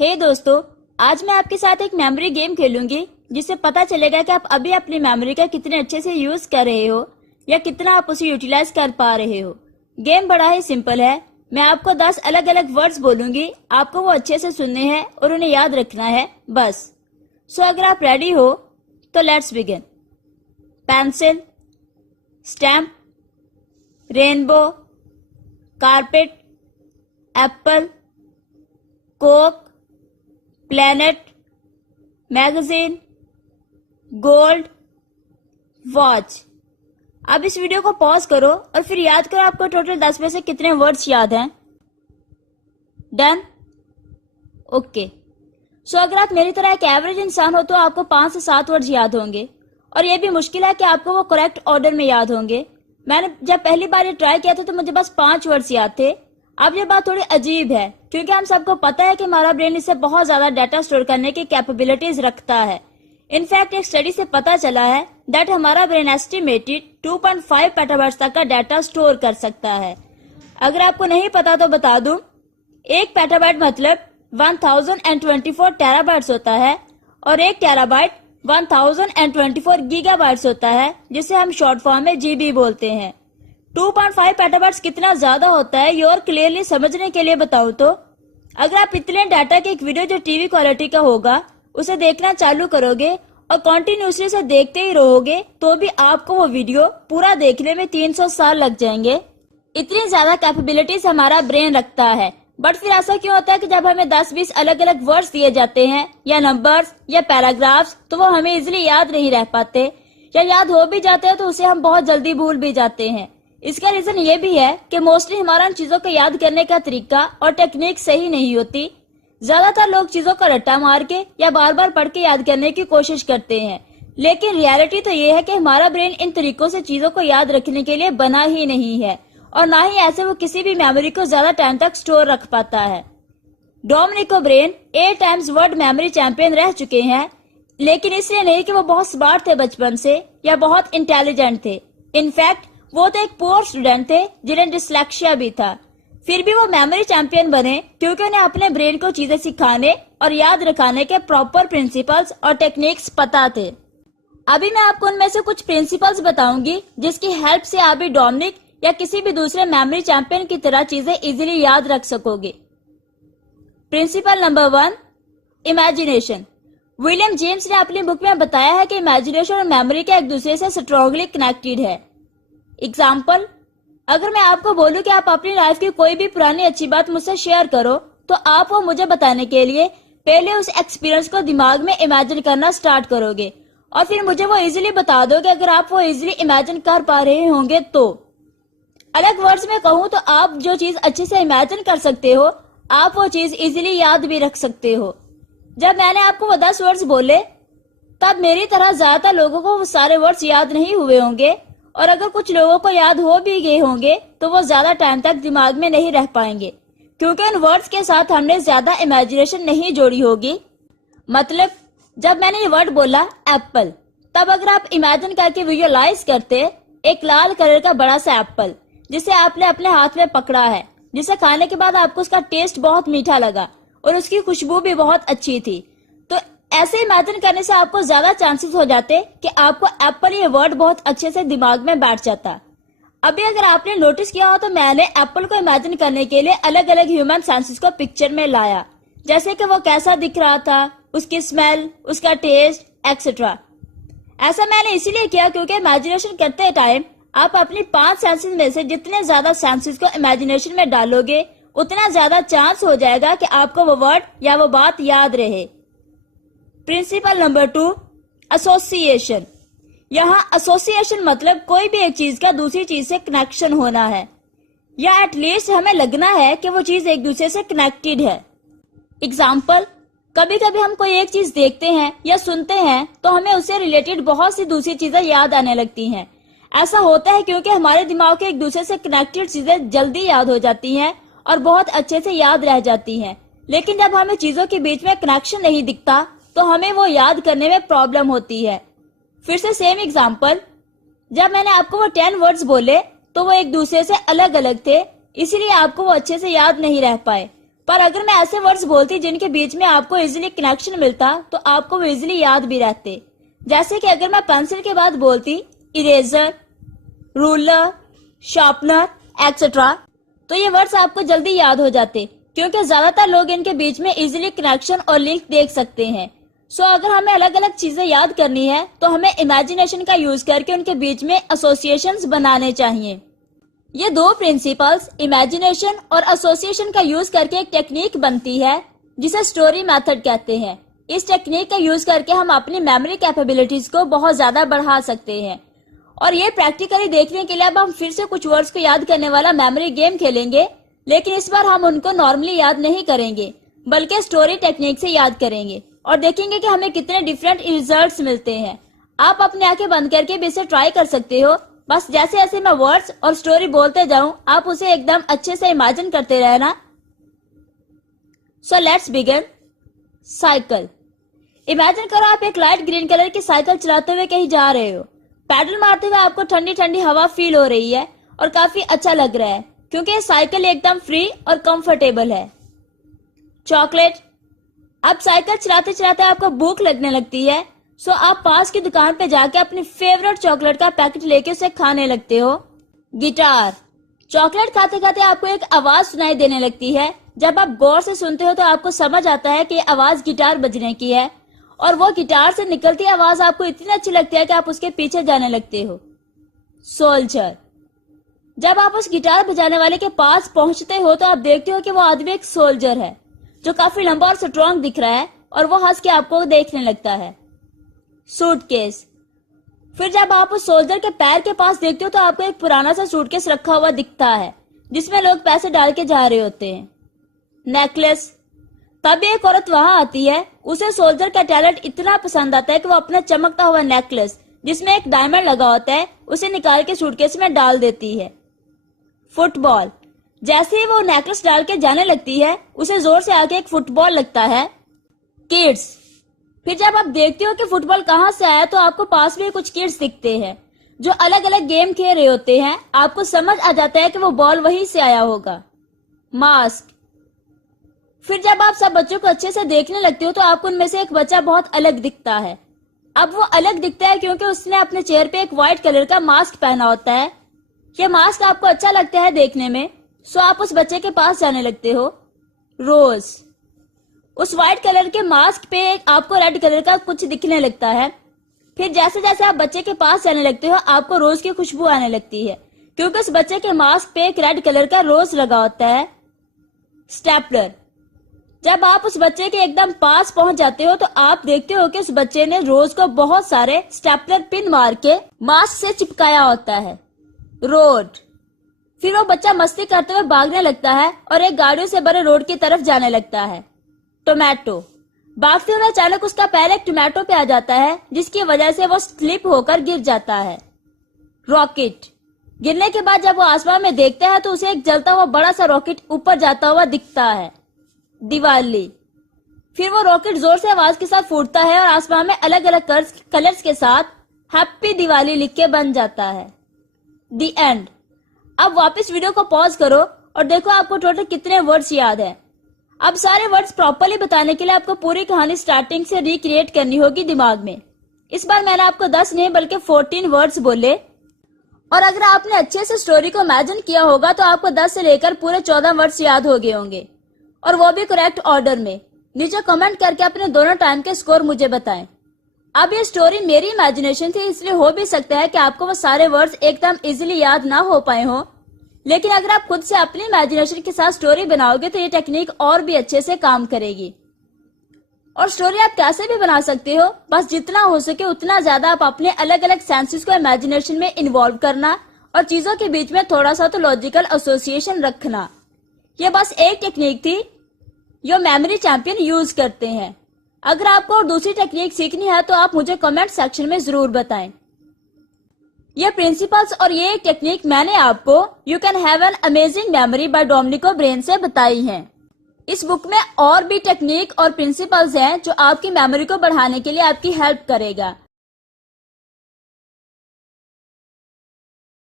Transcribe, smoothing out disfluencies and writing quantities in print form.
हे दोस्तों, आज मैं आपके साथ एक मेमोरी गेम खेलूंगी जिससे पता चलेगा कि आप अभी अपनी मेमोरी का कितने अच्छे से यूज कर रहे हो या कितना आप उसे यूटिलाइज कर पा रहे हो। गेम बड़ा ही सिंपल है। मैं आपको 10 अलग अलग वर्ड्स बोलूंगी, आपको वो अच्छे से सुनने हैं और उन्हें याद रखना है, बस। सो अगर आप रेडी हो तो let's begin. Pencil, stamp, rainbow, carpet, Apple, Coke, planet, magazine, gold, watch. अब इस वीडियो को पॉज करो और फिर याद करो आपको टोटल 10 में से कितने वर्ड्स याद हैं। डन? ओके। सो अगर आप मेरी तरह एक एवरेज इंसान हो तो आपको 5 से 7 वर्ड्स याद होंगे, और ये भी मुश्किल है कि आपको वो करेक्ट ऑर्डर में याद होंगे। मैंने जब पहली बार ये ट्राई किया था तो मुझे बस 5 वर्ड्स याद थे। अब ये बात थोड़ी अजीब है क्योंकि हम सबको पता है कि हमारा ब्रेन इससे बहुत ज्यादा डाटा स्टोर करने की कैपेबिलिटीज रखता है। इनफैक्ट एक स्टडी से पता चला है दैट हमारा ब्रेन एस्टिमेटेड 2.5 पेटाबाइट्स तक का डाटा स्टोर कर सकता है। अगर आपको नहीं पता तो बता दूं, 1 पेटाबाइट मतलब 1024 टेराबाइट्स होता है और 1 टेराबाइट 1024 गीगाबाइट्स होता है, जिसे हम शॉर्ट फॉर्म में जीबी बोलते हैं। 2.5 पेटाबाइट्स कितना ज्यादा होता है ये और क्लियरली समझने के लिए बताऊं तो, अगर आप इतने डाटा के एक वीडियो जो टीवी क्वालिटी का होगा उसे देखना चालू करोगे और कॉन्टिन्यूसली उसे देखते ही रहोगे तो भी आपको वो वीडियो पूरा देखने में 300 साल लग जाएंगे। इतनी ज्यादा कैपेबिलिटीज हमारा ब्रेन रखता है। बट फिर ऐसा क्यों होता है कि जब हमें 10-20 अलग अलग वर्ड्स दिए जाते हैं या नंबर्स या पैराग्राफ्स तो वो हमें इजिली याद नहीं रह पाते, या याद हो भी जाते हैं तो उसे हम बहुत जल्दी भूल भी जाते हैं। इसका रीजन ये भी है कि मोस्टली हमारा चीजों को याद करने का तरीका और टेक्निक सही नहीं होती। ज्यादातर लोग चीजों को रट्टा मार के या बार बार पढ़ के याद करने की कोशिश करते हैं, लेकिन रियलिटी तो ये है कि हमारा ब्रेन इन तरीकों से चीजों को याद रखने के लिए बना ही नहीं है, और ना ही ऐसे वो किसी भी मेमोरी को ज्यादा टाइम तक स्टोर रख पाता है। Dominic O'Brien 8 times world memory champion रह चुके हैं, लेकिन इसलिए नहीं कि वो बहुत स्मार्ट थे बचपन से या बहुत इंटेलिजेंट थे। इनफैक्ट वो तो एक पुअर स्टूडेंट थे जिन्हें डिसलेक्सिया भी था। फिर भी वो मेमोरी चैंपियन बने क्योंकि उन्हें अपने ब्रेन को चीजें सिखाने और याद रखाने के प्रॉपर प्रिंसिपल्स और टेक्निक्स पता थे। अभी मैं आपको उनमें से कुछ प्रिंसिपल्स बताऊंगी जिसकी हेल्प से आप भी डोमिनिक या किसी भी दूसरे मेमोरी चैंपियन की तरह चीजें इजीली याद रख सकोगे। Principle number 1, imagination. William James ने अपनी बुक में बताया है कि इमेजिनेशन और मेमोरी के एक दूसरे से स्ट्रॉन्गली कनेक्टेड है। एग्जाम्पल, अगर मैं आपको बोलूं कि आप अपनी लाइफ की कोई भी पुरानी अच्छी बात मुझसे शेयर करो तो आप वो मुझे बताने के लिए पहले उस एक्सपीरियंस को दिमाग में इमेजिन करना स्टार्ट करोगे और फिर मुझे वो इजीली बता दोगे अगर आप वो इजीली इमेजिन कर पा रहे होंगे तो। अलग वर्ड्स में कहूं तो आप जो चीज अच्छे से इमेजिन कर सकते हो आप वो चीज इजीली याद भी रख सकते हो। जब मैंने आपको वो 10 वर्ड्स बोले तब मेरी तरह ज्यादातर लोगों को वो सारे वर्ड्स याद नहीं हुए होंगे, और अगर कुछ लोगों को याद हो भी गए होंगे तो वो ज्यादा टाइम तक दिमाग में नहीं रह पाएंगे क्योंकि उन वर्ड्स के साथ हमने ज्यादा इमेजिनेशन नहीं जोड़ी होगी। मतलब जब मैंने ये वर्ड बोला एप्पल, तब अगर आप इमेजिन करके विजुअलाइज करते एक लाल कलर का बड़ा सा एप्पल जिसे आपने अपने हाथ में पकड़ा है, जिसे खाने के बाद आपको उसका टेस्ट बहुत मीठा लगा और उसकी खुशबू भी बहुत अच्छी थी, तो ऐसे इमेजिन करने से आपको ज्यादा चांसेस हो जाते कि आपको एप्पल ये वर्ड बहुत अच्छे से दिमाग में बैठ जाता। अभी अगर आपने नोटिस किया हो तो मैंने एप्पल को इमेजिन करने के लिए अलग अलग ह्यूमन सेंसेस को पिक्चर में लाया, जैसे कि वो कैसा दिख रहा था, उसकी स्मेल, उसका टेस्ट एक्सेट्रा। ऐसा मैंने इसीलिए किया क्योंकि इमेजिनेशन करते टाइम आप अपनी 5 सेंसेस में से जितने ज्यादा सेंसेस को इमेजिनेशन में डालोगे उतना ज्यादा चांस हो जाएगा कि आपको वो वर्ड या वो बात याद रहे। Principle number 2, association. यहाँ एसोसिएशन मतलब कोई भी एक चीज का दूसरी चीज से कनेक्शन होना है, या एटलीस्ट हमें लगना है कि वो चीज एक दूसरे से कनेक्टेड है। एग्जाम्पल, कभी कभी हम कोई एक चीज देखते हैं या सुनते हैं तो हमें उससे रिलेटेड बहुत सी दूसरी चीजें याद आने लगती हैं। ऐसा होता है क्योंकि हमारे दिमाग के एक दूसरे से कनेक्टेड चीजें जल्दी याद हो जाती हैं और बहुत अच्छे से याद रह जाती हैं, लेकिन जब हमें चीजों के बीच में कनेक्शन नहीं दिखता तो हमें वो याद करने में प्रॉब्लम होती है। फिर से सेम एग्जाम्पल, जब मैंने आपको वो 10 वर्ड्स बोले तो वो एक दूसरे से अलग अलग थे, इसीलिए आपको वो अच्छे से याद नहीं रह पाए। पर अगर मैं ऐसे वर्ड्स बोलती जिनके बीच में आपको इजीली कनेक्शन मिलता तो आपको वो इजीली याद भी रहते। जैसे कि अगर मैं पेंसिल के बाद बोलती इरेजर, रूलर, शार्पनर एक्सेट्रा, तो ये वर्ड्स आपको जल्दी याद हो जाते क्योंकि ज्यादातर लोग इनके बीच में इजीली कनेक्शन और लिंक देख सकते हैं। सो अगर हमें अलग अलग चीजें याद करनी है तो हमें इमेजिनेशन का यूज करके उनके बीच में एसोसिएशंस बनाने चाहिए। ये दो प्रिंसिपल्स इमेजिनेशन और एसोसिएशन का यूज करके एक टेक्निक बनती है जिसे स्टोरी मेथड कहते हैं। इस टेक्निक का यूज करके हम अपनी मेमोरी कैपेबिलिटीज को बहुत ज्यादा बढ़ा सकते हैं। और ये प्रैक्टिकली देखने के लिए अब हम फिर से कुछ वर्ड्स को याद करने वाला मेमोरी गेम खेलेंगे, लेकिन इस बार हम उनको नॉर्मली याद नहीं करेंगे बल्कि स्टोरी टेक्निक से याद करेंगे और देखेंगे कि हमें कितने डिफरेंट रिजल्ट्स मिलते हैं। आप अपनी आंखें बंद करके भी इसे ट्राई कर सकते हो। बस जैसे जैसे मैं वर्ड्स और स्टोरी बोलते जाऊं आप उसे एकदम अच्छे से इमेजिन करते रहना। So let's begin. Cycle. Imagine करो आप एक लाइट ग्रीन कलर की साइकिल चलाते हुए कहीं जा रहे हो। पैडल मारते हुए आपको ठंडी ठंडी हवा फील हो रही है और काफी अच्छा लग रहा है क्योंकि ये साइकिल एकदम फ्री और कंफर्टेबल है। चॉकलेट। अब साइकिल चलाते चलाते आपको भूख लगने लगती है, सो आप पास की दुकान पे जाके अपनी फेवरेट चॉकलेट का पैकेट लेके उसे खाने लगते हो। गिटार। चॉकलेट खाते खाते आपको एक आवाज सुनाई देने लगती है। जब आप गौर से सुनते हो तो आपको समझ आता है कि आवाज गिटार बजने की है और वो गिटार से निकलती आवाज आपको इतनी अच्छी लगती है कि आप उसके पीछे जाने लगते हो। सोल्जर। जब आप उस गिटार बजाने वाले के पास पहुंचते हो तो आप देखते हो कि वो आदमी एक सोल्जर है जो काफी लंबा और स्ट्रॉन्ग दिख रहा है और वो हंस के आपको देखने लगता है। सूटकेस। फिर जब आप उस सोल्जर के पैर के पास देखते हो तो आपको एक पुराना सा सूटकेस रखा हुआ दिखता है जिसमें लोग पैसे डाल के जा रहे होते हैं। नेकलेस। तब एक औरत वहां आती है, उसे सोल्जर का टैलेंट इतना पसंद आता है कि वो अपना चमकता हुआ नेकलेस जिसमें एक डायमंड लगा होता है उसे निकाल के सूटकेस में डाल देती है। फुटबॉल। जैसे ही वो नेकलेस डाल के जाने लगती है उसे जोर से आके एक फुटबॉल लगता है। किड्स। फिर जब आप देखते हो कि फुटबॉल कहां से आया तो आपको पास में कुछ किड्स दिखते हैं जो अलग अलग गेम खेल रहे होते हैं। आपको समझ आ जाता है कि वो बॉल वहीं से आया होगा। मास्क। फिर जब आप सब बच्चों को अच्छे से देखने लगते हो तो आपको उनमें से एक बच्चा बहुत अलग दिखता है। अब वो अलग दिखता है क्योंकि उसने अपने चेहरे पे एक व्हाइट कलर का मास्क पहना होता है। ये मास्क आपको अच्छा लगता है देखने में, सो आप उस बच्चे के पास जाने लगते हो। रोज। उस व्हाइट कलर के मास्क पे आपको रेड कलर का कुछ दिखने लगता है। फिर जैसे जैसे आप बच्चे के पास जाने लगते हो आपको रोज की खुशबू आने लगती है क्योंकि उस बच्चे के मास्क पे एक रेड कलर का रोज लगा होता है। स्टेपलर। जब आप उस बच्चे के एकदम पास पहुंच जाते हो तो आप देखते हो कि उस बच्चे ने रोज को बहुत सारे स्टेपलर पिन मार के मास्क से चिपकाया होता है। रोड। फिर वो बच्चा मस्ती करते हुए भागने लगता है और एक गाड़ियों से भरे रोड की तरफ जाने लगता है। टोमेटो। भागते हुए अचानक उसका पैर एक टोमेटो पे आ जाता है जिसकी वजह से वो स्लिप होकर गिर जाता है। रॉकेट। गिरने के बाद जब वो आसमान में देखता है तो उसे एक जलता हुआ बड़ा सा रॉकेट ऊपर जाता हुआ दिखता है। दिवाली। फिर वो रॉकेट जोर से आवाज के साथ फूटता है और आसमान में अलग अलग कलर्स के साथ हैप्पी दिवाली लिख के बन जाता है। दी एंड। अब वापस वीडियो को पॉज करो और देखो आपको टोटल कितने वर्ड्स याद है। अब सारे वर्ड्स प्रॉपर्ली बताने के लिए आपको पूरी कहानी स्टार्टिंग से रिक्रिएट करनी होगी दिमाग में। इस बार मैंने आपको 10 नहीं बल्कि 14 वर्ड्स बोले और अगर आपने अच्छे से स्टोरी को इमेजिन किया होगा तो आपको 10 से लेकर पूरे 14 वर्ड्स याद हो गए होंगे और वो भी करेक्ट ऑर्डर में। नीचे कमेंट करके अपने दोनों टाइम के स्कोर मुझे बताएं। अब ये स्टोरी मेरी इमेजिनेशन थी इसलिए हो भी सकता है कि आपको वो सारे वर्ड्स एकदम इजीली याद ना हो पाए हो, लेकिन अगर आप खुद से अपनी इमेजिनेशन के साथ स्टोरी बनाओगे तो ये टेक्निक और भी अच्छे से काम करेगी। और स्टोरी आप कैसे भी बना सकते हो, बस जितना हो सके उतना ज्यादा आप अपने अलग अलग सेंसेस को इमेजिनेशन में इन्वॉल्व करना और चीजों के बीच में थोड़ा सा तो लॉजिकल एसोसिएशन रखना। ये बस एक टेक्निक थी जो मेमोरी चैंपियन यूज करते हैं। अगर आपको और दूसरी टेक्निक सीखनी है तो आप मुझे कमेंट सेक्शन में जरूर बताएं। ये प्रिंसिपल्स और ये एक टेक्निक मैंने आपको you can have an amazing memory by Dominic O'Brien से बताई हैं। इस बुक में और भी टेक्निक और प्रिंसिपल्स हैं जो आपकी मेमोरी को बढ़ाने के लिए आपकी हेल्प करेगा।